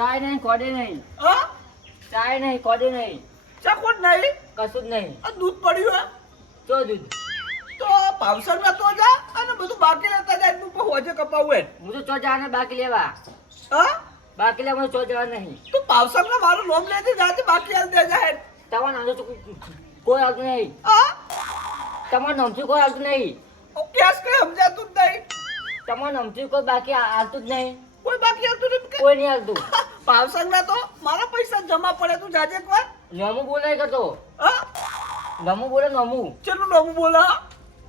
ચાય નહીં કોડે નહીં હા ચાય નહીં કોડે નહીં ચકોટ નહીં કશું જ નહીં આ દૂધ પડ્યું હે ચો દૂધ તો પાવસરમાં તો જા અને બધું બાકી લેતા જાય તું પણ હોજે કપાવું હે હું તો ચો જવાને બાકી લેવા હા બાકી લેવા ચો જવા નહીં તું પાવસરમાં મારું નામ લેતી જાજે બાકી હાલ દે જાય તમારા નામથી તો કોઈ આવતું નહીં હા તમારા નામથી કોઈ આવતું નહીં ઓ કેસ કે સમજાતું જ નહીં તમારા નામથી કોઈ બાકી આવતું જ નહીં કોઈ બાકી આવતું નથી કે કોઈ નહીં આવતું પાવસરમાં તો મારા પૈસા જમા પડે તું જાજે એકવાર નમું બોલાય કરતો હા નમું બોલે નમું ચેટલું નામ બોલા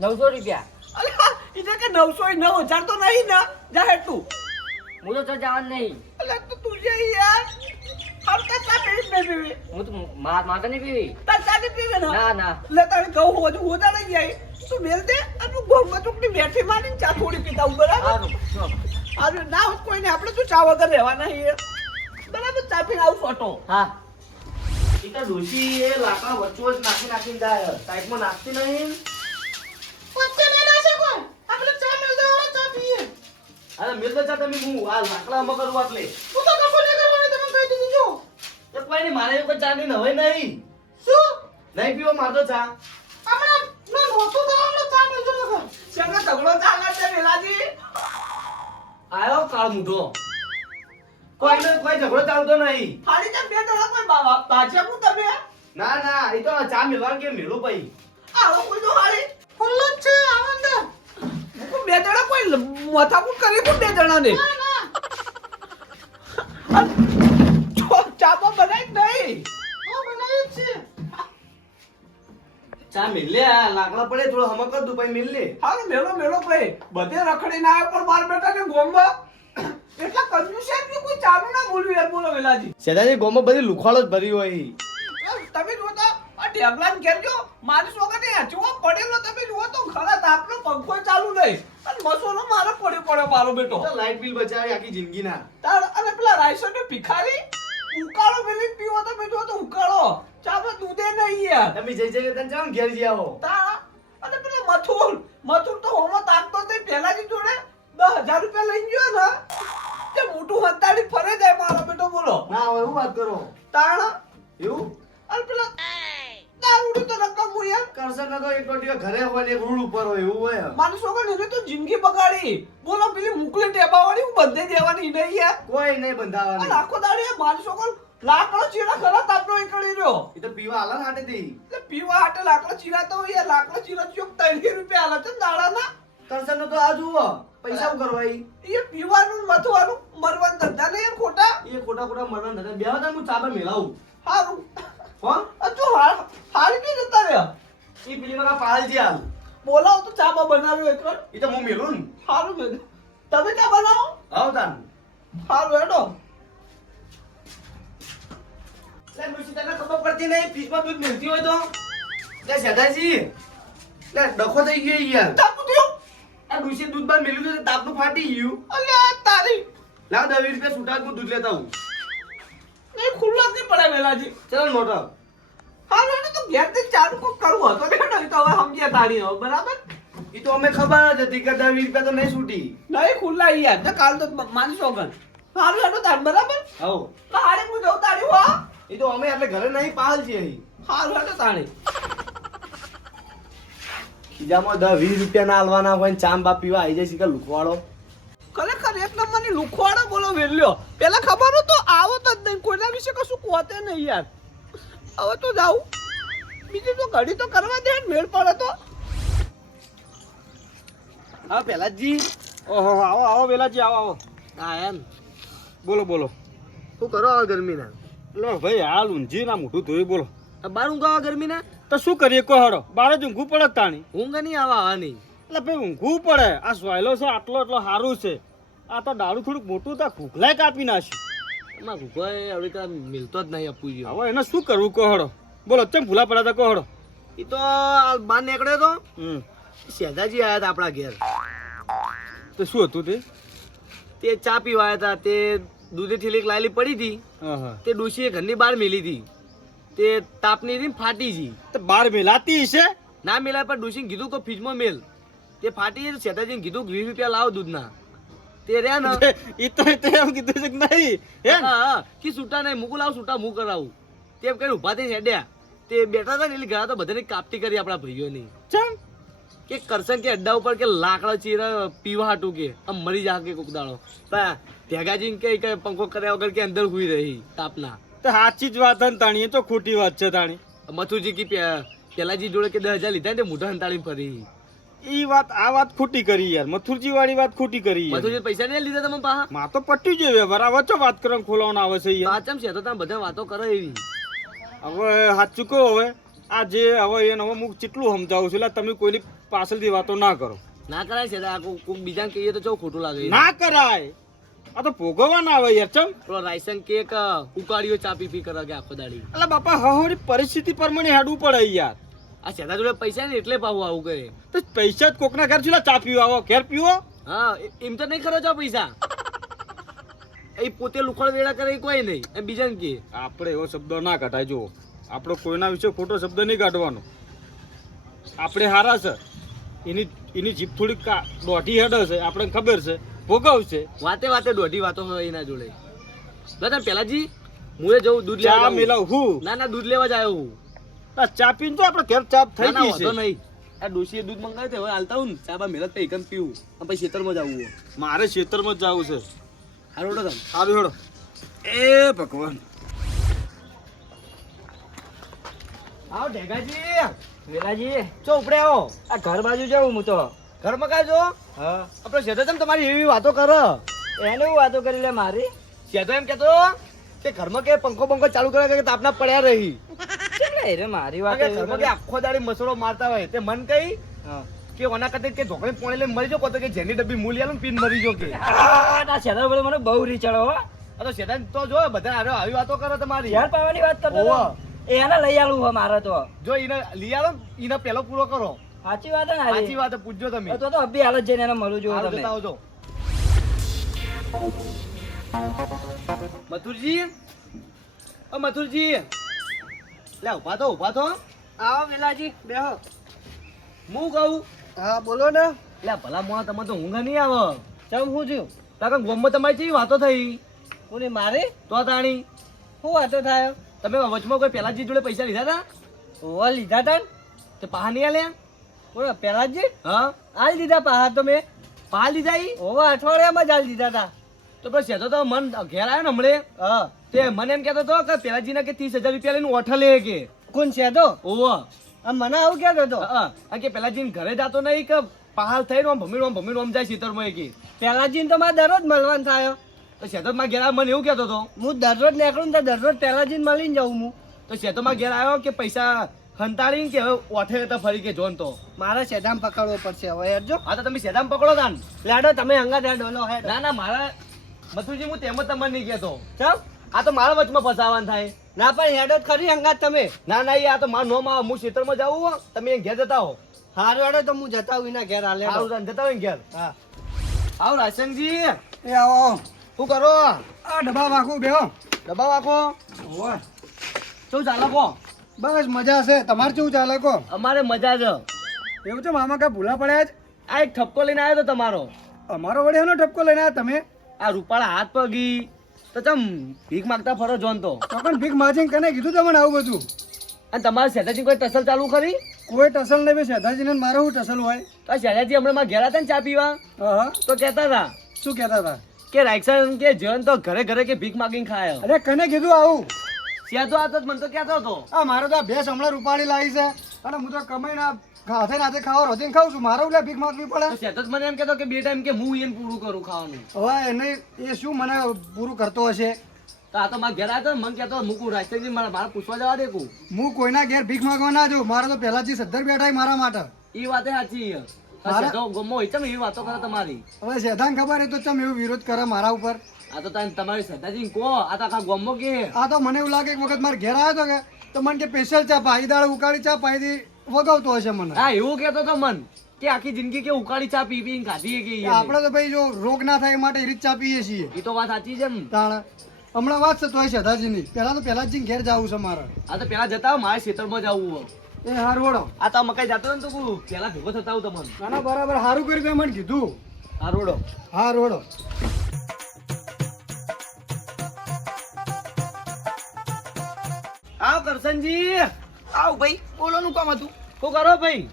900 રૂપિયા અલે હા એટલે કે 900 તો નહીં ના જાહેર તું હું તો ચો જવાનું નહીં અલે તો તું જે યાર હાલ તા ચા પીવી નહીં પીવી હું તો માતા નહીં પીવી તા ચા નહીં પીવે ને ના ના લે તારે કહું હોજા લઈ જાય તું મેલ દે અને તું ગોળમાં ચોકની બેઠી મારીને ચા થોડી પીતા હું બરાબર સારું ચો. આજે ના હોત કોઈને આપણે શું ચા વગર રહેવાના છીએ બરાબર ચા પીને આવું ફોટો હા એ તો ડોશી એ લાકડા વચ્ચો જ નાખીને જાય સાઈડમાં નાખતી નહીં વચ્ચે નહીં નાખે કોઈ આપણે ચા મેલ દેવાનો ચા પીએ અરે મેલ તો ચા તમે હું આ લાકડા માં કરું એટલે તું તો કશું નહીં કરવાનું તમે કહી દીધું જો એ કોઈ નહીં મારે કોઈ ચા નહીં હવે નહીં શું નહીં પીવો મારતો ચા હમણાં ના નહોતું થવાનું ચા મેલ જો લગન શેનો ઝઘડો ચાલે છે વેલાજી આવ્યો કાળ મૂઠો કોઈને કોઈ ઝઘડો ચાલતો નહીં ફાડી તેમ બે જણા કોઈ બાજ્યા હું તમે ના ના એ તો ચા મેલવા કે મેલું ભાઈ આવો કોઈ તો હારી ખુલ્લો જ છે આનંદ હું બે જણા કોઈ માથાકૂટ કરી પણ બે જણાને ચાપા બનાવી જ નહીં બનાવી જ છે ચા મેલ લે આ લાકડા પડે થોડો હમક કર દઉં ભાઈ મેલ લે હાલો મેલો ભાઈ બધે રખડીને આવ્યો પણ માર બેટા ને ગોમમાં એટલા કંજૂસ છે કે કોઈ ચાલુ ના બોલ્યું યાર બોલો વેલાજી સેદાજી ગોમાં બધી લુખાડો જ ભરી હોય તમે જોતા આ ઢેગલાને ઘેર જો મારી સોગંદ એ હચવો પડેલો તમે જુઓ તો ખરા તાપનો પંખો ચાલુ નહીં અને મસોલો મારો પડ્યો મારો બેટો લાઈટ બિલ બચાવી આખી જિંદગી ના તાર અને પેલા રાઈસો ને ભિખારી ઉકાળો મિલી પીવો તો મેં તો ઉકાળો ચામાં દૂધે નહીં યાર તમે જઈ જઈ તને જાવ ઘેર જી આવો તાર અને પેલા મથુર તો હોમો તાકતો તે પહેલાની જોડે 10,000 રૂપિયા લઈ ગયો ને તે મોટું હંતાડી ફરે જાય મારો બેટો બોલો ના હવે એવું વાત કરો તાણ એવું અને પેલા દારૂડી તો રકમ હું યાર કરશે ન તો એક ટોટીઓ ઘરે હોય ને એક રૂડ ઉપર હોય એવું હોય મારી છોકરી એને તો જિંદગી બગાડી બોલો પેલી મુકલી ટેબાવાળી હું બધે દેવાની નહીં યાર કોઈ નહીં અને બંધાવાની આખો દાડી મારી છોકરી લાકડો ચીરા ખરા તાપનો એકડી રહ્યો એ તો પીવા હાલા હાટે દી એટલે પીવા હાટે લાકડો ચીરાતો હોય યાર લાકડો ચીરા ચોક 3 રૂપિયા આલે છે દાડાના કરશે ન તો આ જુઓ પૈસા શું કરવા ઈ એ પીવાનું મથવાનું મરવાનું ધંધા ને યાર ખોટા એ ખોટા ખોટા મરવાના ધંધા બે હતા હું ચાબા મેલાવું હારું કોણ જો હારી કે જતા રહ્યા ઈ પેલી મારા પાલજી હાલ બોલાવો તો ચાબા બનાવ્યો એકવાર ઈ તો હું મેલું ને હારું મેં તમે ક્યાં બનાવો આવ તાન હારું હેડો લે મુસી તને ખબર પડતી નહીં ફ્રીજમાં દૂધ મિલતી હોય તો લે સદાજી લે ડખો થઈ ગયો યાર ચાપુ થયો આ ડુસી દૂધ બાર મેલ્યું તો તાપનું ફાટી ગયું અલ્યા તારી લાવ 10 રૂપિયા છૂટા હું દૂધ લેતા હું નહીં ખુલ્લો જ નહીં પડે વેલાજી ચલો નોટો હારું હેડો તો ઘેરથી ચાલુ કોક કરવું હતો બેઠો તો હવે સમજ્યા તારી હવે બરાબર ઈ તો અમે ખબર જ હતી કે 10 રૂપિયા તો નહીં છૂટી નહીં ખુલ્લા યાર તો કાલ તો માની સોગન હારું હેડો તાર બરાબર હો તો હારે હું જઉં તારી હો ઈ તો અમે એટલે ઘરે નહીં પાલ છે અહીં હારું હેડો તાણી ખીજામાં 10-20 રૂપિયા ના આલવાના હોય ને ચામ બા પીવા આવી જાય છે કે લુકવાડો ખરેખર એક નંબરની લુખવાડો બોલો વેલ્યો પેલા ખબર હતો આવો તો જ નહીં કોઈના વિશે કશું કોતે નહીં યાર હવે તો જાઉં બીજું તો ઘડી તો કરવા દે ને મેળ પડે તો હા પેલાજી ઓહો આવો આવો વેલાજી આવો હા એમ બોલો શું કરો આ ગરમીના લો ભાઈ હાલ ઊંઝી ના મોઢું ધોઈ બોલો બાર ઊંઘા ગરમીના તો શું કરીએ કો હડો બાર જ ઊંઘું પડે તાણી ઊંઘ નહીં આવવાની એટલે ભાઈ ઊંઘવું પડે આ સોયલો છે આટલો સારું છે આ તો દારૂ થોડુંક મોટું તો ભૂખલાય કાપી નાખ્યું એમાં ભૂખવાય હવે તો મિલતો જ નહીં આપવું જોઈએ હવે એને શું કરવું કહો હડો બોલો ચમ ભૂલા પડ્યા હતા કહો હડો એ તો બહાર નીકળ્યો તો શેજાજી આવ્યા હતા આપણા ઘેર તો શું હતું તે ચા પીવા આવ્યા હતા તે દૂધે ઠેલી લાયેલી પડી હતી હા તે ડોશીએ ઘરની બહાર મેલી હતી તે તાપની હતી ફાટી ગઈ તો બાર મેલાતી છે ના મેલાય પણ ડોશીને કીધું કે ફ્રીજમાં મેલ તે ફાટી શેતાજીને કીધું 20 રૂપિયા લાવો દૂધના તે રહ્યા ને ઈ તો એમ કીધું છે કે નહીં હે ને? હા કે છૂટા નહીં મુકુ લાવ છૂટા હું કરાવું તેમ કઈ ઉભા થઈ હેડ્યા તે બેઠા હતા ને એટલે ગયા તો બધાની કાપટી કરી આપણા ભાઈઓની ચમ કે કરશન કે અડ્ડા ઉપર કે લાકડા ચીરા પીવા હાટું કે આમ મરી જા કે કોક દાડો ભેગાજી કે પંખો કર્યા વગર કે અંદર હુઈ રહી તાપના તો સાચી જ વાત હે ને તાણી, એ તો ખોટી વાત છે તાણી. મથુરજી કી પેલાજી જોડે કે 10,000 લીધા ને મોઢા હંતાળી ફરી ઈ વાત આ વાત ખોટી કરી યાર, મથુરજી વાળી વાત ખોટી કરી યાર. મથુરજી પૈસા નહીં લીધા તમે પાહા માં તો પટ્ટી જ વ્યવહાર આ વચ્ચે વાત કરવાનું ખોલાવાનું આવે છે યાર. સાચમ છે તો તમે બધા વાતો કરો એવી હવે સાચું કહો, હવે આ જે હવે એને હવે હું કેટલું સમજાવું છું, એટલે તમે કોઈની પાછળથી વાતો ના કરો. ના કરાય છે આ કોક બીજાને કહીએ તો ચો ખોટું લાગે ના કરાય, આ તો ભોગવવા ના આવે યાર. ચમ પેલો રાયસન કેક ઉકાળીઓ ચા પી કરે કે આખો દાડી એટલે બાપા હહોરી પરિસ્થિતિ પ્રમાણે હેડવું પડે યાર. આ સેદા જોડે પૈસા ને એટલે પાવું આવું કરે તો પૈસા જ કોકના ઘર ચૂલા ચા પીવા આવો, ઘેર પીવો. હા એમ તો નહીં ખરો છો પૈસા એ પોતે લુખડ વેડા કરે એ કોઈ નહીં એમ બીજાને કે આપણે એવો શબ્દ ના કાઢાય. જો આપણો કોઈના વિશે ખોટો શબ્દ નહીં કાઢવાનો. આપણે હારા છે, એની જીભ થોડીક દોઢી હેડ છે, આપણને ખબર છે, ભોગવશે. વાતે વાતે દોઢી વાતો હોય એના જોડે. દાદા પેલાજી હું એ જઉં દૂધ લેવા ચા જાઉં. મેલાવ હું ના ના દૂધ લેવા જ આવ્યો હું આ ચા પીને તો આપણે ઘેર ચા થઈ ના ના ગઈ વાંધો છે. નહીં આ ડોશીએ દૂધ મંગાવ્યું તે હવે હાલતા હું ને ચા બા મેલત પે એકમ પીવું અને પછી ખેતરમાં જવું મારે ખેતરમાં જ જવું છે. હારું તમે સારું હેડો. એ ભગવાન આવો ઢેગાજી વેલાજી ચો ઉપડે આવો આ ઘર બાજુ જાઉં હું તો. ઘરમાં કાંઈ જો હા આપણે શેઠો તેમ તમારી એવી વાતો કરે એને હું વાતો કરી લે મારી. શેઠો એમ કેતો કે ઘરમાં કે પંખો બંખો ચાલુ કરે કે તાપના પડ્યા રહી કેમ લે રે મારી વાત કારણ કે ઘરમાં કે આખો દાડી મસળો મારતા હોય તે મન કઈ હા. કે ઓના કરતા કે ઢોકળી પોણી લઈને મરી જો કોતો કે જેની ડબ્બી મૂલી આલું ને પીને મરી જો કે આ શેતાન બોલે મને બહુ રીચડો હો. આ તો શેઠાન તો જો બધા હારે આવી વાતો કરો તમારી યાર પાવાની વાત કરતો હતો. ઓવા. એને લઈ આલું હો મારે તો. જો એને લઈ આલો ને, એને પેલો પૂરો કરો સાચી વાત હે ને હારી? સાચી વાત છે, પૂછજો તમે તો અભી હાલત જઈને એને મળું જોવો હારું તમે. જતા આવજો મથુરજી ઓ મથુરજી લે ઉભા તો આવો વેલાજી બેહો. હું કહું હા બોલો ને. લે ભલા મોણા તમે તો ઊંઘ નહીં આવે ચમ હું થયું? કારણ ગોમમાં તમારી કેવી વાતો થઈ કોને મારે તો તાણી શું વાતો થાય? તમે વચમાં કોઈ પેલાજી જોડે પૈસા લીધા હતા ઓવા લીધા તા ને? તે પાહા નહીં આલ્યા બોલો પેલાજી હા આલ દીધા પાહા તો મેં. પાહા લીધા ઈ ઓવા અઠવાડિયામાં જ આલ દીધા તા. તો પછી સેતો તો મન ઘેર આવ્યો ને હમણે હા તે મને એમ કહેતો હતો કે પેલાજીના કે 30,000 રૂપિયા લઈને ઓઠા લે કે કોણ છે તો? ઓવો આ મને આવું કહેતો હતો. હા કે પેલાજી ઘરે જાતો નહીં કે પહાડ થઈને આમ ભમીડ આમ જાય ખેતરમાં કે પેલાજી તો મારે દરરોજ મળવાનું થાય. તો સેતો માં ઘેર આવ્યો મને એવું કહેતો હતો હું દરરોજ નીકળું ને તો દરરોજ પેલાજી મળીને જાઉં હું. તો સેતો માં ઘેર આવ્યો કે પૈસા હંતાડીને કે હવે ઓઠે હતા ફરી કે જોન તો મારે સેધામ પકડવો પડશે હવે હેડજો. હા તો તમે સેદામ પકડો તાન લેડો તમે હંગા હેડો લો હેડ. ના ના મારા મથુરજી હું તેમ જ તમને નહીં કહેતો ચમ આ તો મારા વચમાં ફસાવાનું થાય ના પણ હેડો જ ખરી હંગાત તમે. ના ના આ તો મારું નોમ આવે હું ખેતરમાં જાઉં હો તમે અહીં ઘેર જતા હો હારું હેડો તો હું જતા હું એના ઘેર હાલે. સારું તાન જતા હોય ને ઘેર હા આવો રાશનજી એ આવો. શું કરો આ ડબ્બા વાગું બેહો. ડબ્બા વાખો ઓય શું ચાલે કો બસ મજા છે. તમારે કેવું ચાલે કો? અમારે મજા છે એવું છે મામા કા ભૂલા પડ્યા જ? આ એક ઠપકો લઈને આવ્યો તો તમારો અમારો વડે એનો ઠપકો લઈને આવ્યા તમે? આ રૂપાળા હાથ પગી તો ચમ ભીખ માંગતા ફરો જોન તો તો પણ ભીખ માજીને કને કીધું તમને આવું બધું? અને તમારા શેઠાજી કોઈ ટસલ ચાલુ ખરી કોઈ ટસલ નહીં. સેધાજીને મારે શું ટસલ હોય? તો આ શેઠાજી હમણાં મારા ઘેર હતા ને ચા પીવા હા તો કહેતા હતા શું કહેતા હતા? કે રાયસન કે જન તો ઘરે ઘરે કે ભીખ માગીને ખાય અરે કને કીધું આવું? સેતો આ તો મને તો કહેતો હતો આ મારે તો આ ભેંસ હમણાં રૂપાળી લાવી છે અને હું તો કમાઈને હાથે નાથે ખાવા રોધીને ખાઉં છું. મારે એટલે ભીખ માગવી પડે? તો શેઠો જ મને એમ કહેતો કે બે ટાઈમ કે હું એને પૂરું કરું ખાવાનું હવે એને એ શું મને પૂરું કરતો હશે? તો આ તો મારા ઘેર આવ્યો મને કહેતો મૂકું રાયસનજી મારે પૂછવા જવા દે કું હું કોઈના ઘેર ભીખ માંગવા ના જાઉં. મારે તો પહેલાથી સદ્ધર બેઠા મારા માટે. એ વાતે સાચી શેઠો ગમો હોય ચમ એવી વાતો કરે તમારી હવે સેધાને ખબર એ તો ચમ એવું વિરોધ કરે મારા ઉપર. આ તો તમારી શેઠાજી કહો આ તો આખા ગમો કે આ તો મને એવું લાગે એક વખત મારે ઘેર આવ્યો હતો કે તો મને કે સ્પેશિયલ ચા પાઈ દાળ ઉકાળી ચા પાઈ વગાવતો હશે મને. હા એવું કહેતો તો મન કે આખી જિંદગી કે ઉકાળી ચા પી પીને ખાધી કે આપણે તો ભાઈ જો રોગ ના થાય એ માટે એ રીત ચા પીએ છીએ. એ તો વાત સાચી છે ને તાણ હમણાં વાત છે તોય સેધાજીની. પહેલા તો પહેલાજી ઘેર જવું છે મારે. આ તો પેલા જતા મારે ખેતરમાં જવું એ હારું વળો. આ તો મકાઈ જતો ને તો પેલા ભેગો થતા હું તમને ના ના બરાબર સારું કર્યું તમે મને કીધું. આ રોડો હા રોડો. આવ કરશનજી. આવ ભાઈ, બોલોનું કામ હતું? શું કરો ભાઈ?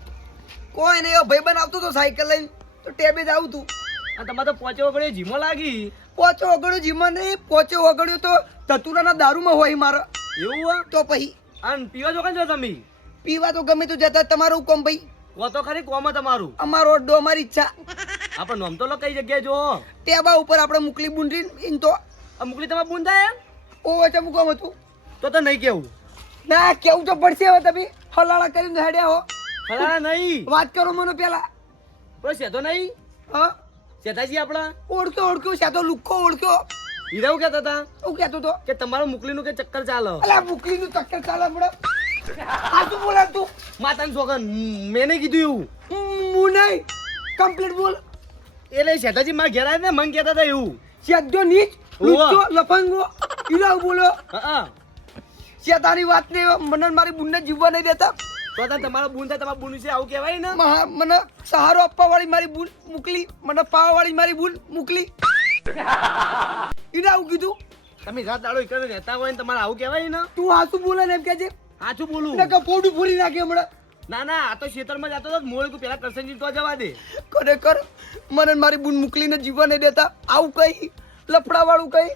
કોઈ નહીં, ભાઈ બનાવતો તો સાયકલ લઈને તો ટેબે જ આવું તું. આ તમારે તો પોચે વગડે જીમો લાગી. પોચો ઓગળ્યો જીમાં નહીં, પોચો ઓગળ્યો તો ધતુરાના દારૂમાં હોય મારો. એવું હો? તો પછી અને પીવા જો છો તમે? પીવા તો ગમે તો જતા, તમારું કોમ ભાઈ? કો તો ખરી કોમ તમારું. અમારો અડ્ડો, અમારી ઈચ્છા. આપણે નોમ તો લો કઈ જગ્યાએ જો. ટેબા ઉપર આપણે મુકલી બુંડી ઇન તો આ મુકલી તમારે બુંદ થાય એમ? ઓ વચ્ચે મુકામ હતું. તો નહીં કેવું. ના કેવું તો પડશે હવે, તમે હલાળા કરીને હેડ્યા હો. ખરા નહીં. વાત કરો મને પેલા. પણ સેતો નહીં. હા સેતાજી આપણા ઓળખ્યો છે તો લુખ્ખો ઓળખ્યો. હીરા એવું કહેતા હતા હું કહેતો તો કે તમારું મુકલીનું કે ચક્કર ચાલો. અલા મુકલીનું ચક્કર ચાલે પડે. આ શું બોલા તું? માતાનું સોગન મેં નહીં કીધું એવું. હું નહીં, કમ્પ્લીટ બોલ. એટલે શેઠાજી મારા ઘેર આવ્યા ને મને કહેતા હતા એવું. સેદ્યો નીચ, લુચ્ચો, લફંગો, ઈરાવ બોલો. હા શેતાની વાત ને મને મારી બુનને જીવવા નહીં દેતા. તો તમારા બુન થાય, તમારા બુન વિશે આવું કહેવાય ને. મને સહારો આપવા વાળી મારી બુન મોકલી, મને પાવા વાળી મારી બુન મોકલી. એને આવું કીધું. તમે રાત દાડો એકલા રહેતા હોય ને તમારે આવું કહેવાય ને. તું હાસું બોલે ને એમ કે છે? સાચું બોલું. એટલે કપોડું ફોડી નાખે હમણાં. ના ના, આ તો ખેતરમાં જતો હતો મોળ તું પેલા કરશનજી તો જવા દે. ખરેખર મને મારી બુન મોકલીને જીવવા નહીં દેતા. આવું કઈ લફડા વાળું કઈ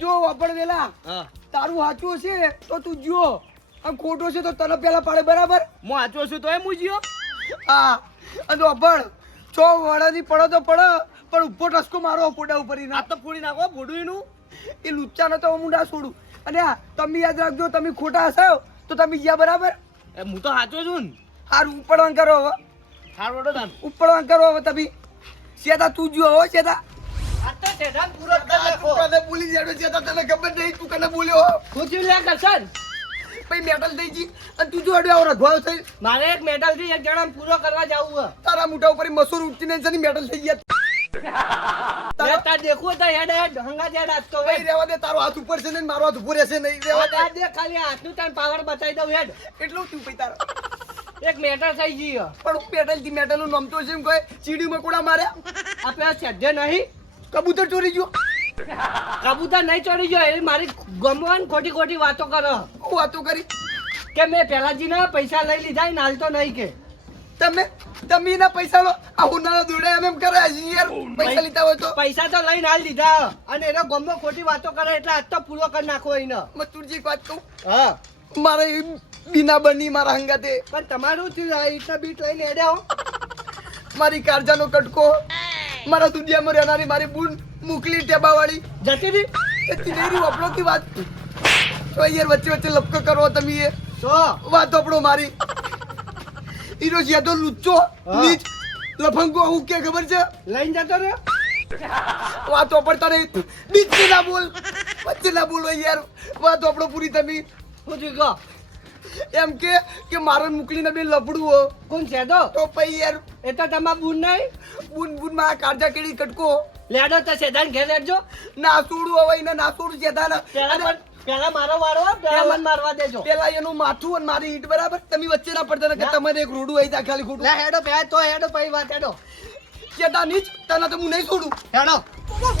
જો વાપર વેલા. હા તારું સાચું હશે તો તું જો, આમ ખોટો છે તો તને પેલા પાડે, બરાબર? હું આચો છું તોય મુજ્યો. હા અને વાપર છો વાળાની પડો તો પડો, પણ ઉભો ટસકો મારો પોડા ઉપર ઈ આ ના. તો ફોડી નાખો ભોડું એનું. એ લુચ્ચાને તો હું ના છોડું. અને હા તમે યાદ રાખજો, તમે ખોટા હશો તો તમે જ્યાં, બરાબર? હું તો સાચો છું ને. હારું ઉપડવાન કરો હવે, હાર વડો તાન. ઉપડવાન કરો હવે તમે. શેતા તું જો હો શેતા. આ તો શેઠાન પૂરો કરી નાખો. તું કને બોલી જાડો શેતા, તને ખબર નહીં તું કને બોલ્યો. હું થયું લે કરશન? પછી મેટલ થઈ જી અને તું જો અડ્યો આવો રઘવાયો થઈ. મારે એક મેડલ થી એક જણા પૂરો કરવા જાવું હે. તારા મોઢા ઉપર મસૂર ઉઠીને છે ને મેટલ થઈ ગયા. તારા તાર દેખું તો હેડ હેડ હંગા જેડ આજ તો ભાઈ રહેવા દે, તારો હાથ ઉપર છે ને મારો હાથ ઉપર રહેશે નહીં. રહેવા દે. આ દે ખાલી હાથનું તને પાવર બતાવી દઉં હેડ. એટલું તું ભાઈ તારો. એક મેટર થઈ ગઈ પણ મેટલ થી મેટલ નું નામ તો છે એમ કોઈ ચીડીમાં કોડા માર્યા. આ પેલા સજ્જે નહીં કબૂતર ચોરી ગયો. કબૂતર નહીં ચડી ગયો એ મારી ગમવાન ખોટી ખોટી વાતો કરો હું વાતો કરી. કે મેં પેલાજીના પૈસા લઈ લીધા ને હાલ તો નહીં કે તમે એના પૈસા લો. આ ઉનાળો દોડે એમ કરે યાર. પૈસા લીધા હોય તો પૈસા તો લઈને હાલ દીધા અને એનો ગમો ખોટી વાતો કરે એટલે આજ તો પૂરો કરી નાખો એને. મતુરજી એક વાત કહું, હા મારે બીના બની મારા હંગાતે પણ તમારું થયું આ રીતના બીટ લઈને હેડ્યા હો. મારી કારજાનો કટકો, મારા દુનિયામાં રહેનારી મારી બુન મોકલી ટેબા વાળી જતી રહી એટલી નહીં રહી વપડોથી વાત. તો યાર વચ્ચે વચ્ચે લપકો કરો તમે. એ તો વાત વપડો મારી. ઈરો છે તો લુચ્ચો, નીચ, લફંગો. હું કે ખબર છે? લઈને જતો રહ્યો. વાત વપડતા નહીં. બીચ ના બોલ, વચ્ચે ના બોલો યાર. વાત વપડો પૂરી તમે. શું થયું કહો? એમ કે મારે મોકલીને બે લફડું હો. કોણ છે તો? તો પછી યાર એ તો તમારા બુન નહીં. બુન માં કાળજા કેડી કટકો લેડો તો સેદાન ઘેર લેડજો. ના છોડું હવે એને, ના છોડું જેતાને. પેલા મારો વારો પેલા મન મારવા દેજો. પેલા એનું માથું અને મારી ઈટ, બરાબર? તમે વચ્ચે ના પડતા કે તમારે એક રોડું આવી તા ખાલી ખોટું. લે હેડો બે તો હેડો પછી વાત હેડો જેતા નીચ તને તો હું નહીં છોડું. હેડો.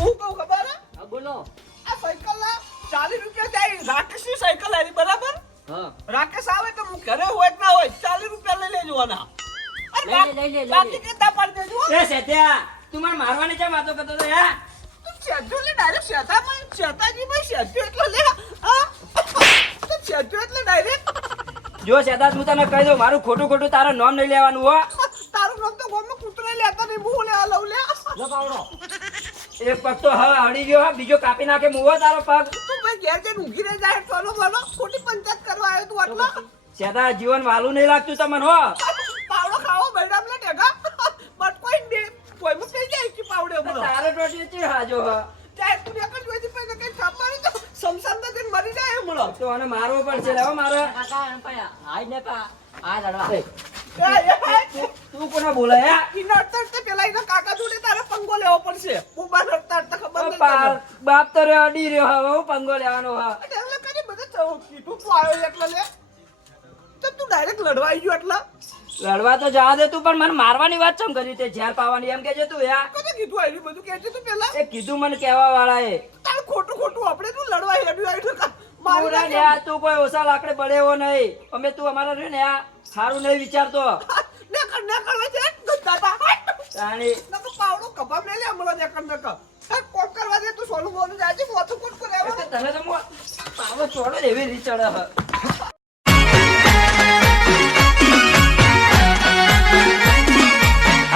હું કહું ખબર હે? હા બોલો. આ સાયકલ ના 40 રૂપિયા જાય. રાકેશની સાયકલ આવી, બરાબર? હા રાકેશ આવે તો હું ઘરે હોય કે ના હોય 40 રૂપિયા લઈ લેજો આના. લઈ લે. બાકી કેટલા પાડી દેજો? એ સેત્યા, તું મને મારવાની કેમ વાતો કરતો હતો હે? શેઠો લે ડાયરેક્ટ શેતામાં, શેતાજીમાં શેઠો એટલો લે. હા તો શેઠો એટલે ડાયરેક્ટ. જો સેતા, હું તને કહી દઉં, મારું ખોટું ખોટું તારું નામ નહીં લેવાનું હો. તારું નામ તો ગોમમાં કૂતરા લેતા નહીં, હું લેવા લઉં લે. લો પાવડો. એક પગ તો હવે આવડી ગયો હે, બીજો કાપી નાખે મુવો તારો પગ. તું ભાઈ ઘેર જઈને ઊંઘી રહી જાય. ચલો બોલો, ખોટી પંચાયત કરવા આવ્યો તું આટલો. સેતા, જીવન વાલું નહીં લાગતું તમને હો. પાવડો ખાવો બૈરામ લે ટેકા. બટ કોઈ બે કોઈ થઈ જાય કે પાવડે હમણાં. તારો ટોટી છે હાજો હે. ચાલ તું એક જ જોઈતી પછી કઈ થાપ મારી તો સમસાનમાં જઈને મરી જાય હમણાં. તો આને મારવો પડશે લેવો મારે. તું કોને બોલે હે? ઈના અડતા પેલા એના કાકા જોડે તારે પંગો લેવો પડશે. ઉભા અડતા ખબર નહીં બાપ બાપ તો રહ્યો અડી રહ્યો હવે હું પંગો લેવાનો હા. એટલે કરી બધે કીધું તું આવ્યો એટલે લે. તો તું ડાયરેક્ટ લડવા આવી ગયો એટલા. લડવા તો જવા દે તું, પણ મને મારવાની વાત ચમ કરી તે? ઝેર પાવાની એમ કેજે તું યાર. કોને કીધું આયરી બધું કહેજે તું પેલા. એ કીધું મને કહેવા વાળા એ. તારે ખોટું આપણે તું લડવા હેડ્યું આયરું કા પૂરા મારી ને આ તું કોઈ ઓછા લાકડે પડે એવો નહીં. અમે તું અમારા રહ્યું ને આ સારું નહીં વિચારતો. ને કરવા છે દાદા તાણી નકો પાવડો કબાબ લે હમણાં દેખણ નકો કોક કરવા દે તું સોનું બોનું જાય છે મોથું કોટ કરે એટલે તને તો પાવો છોડો ને એવી રીત ચડે હ.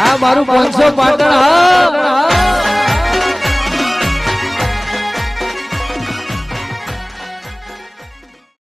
આ મારું 500 પાટણ હા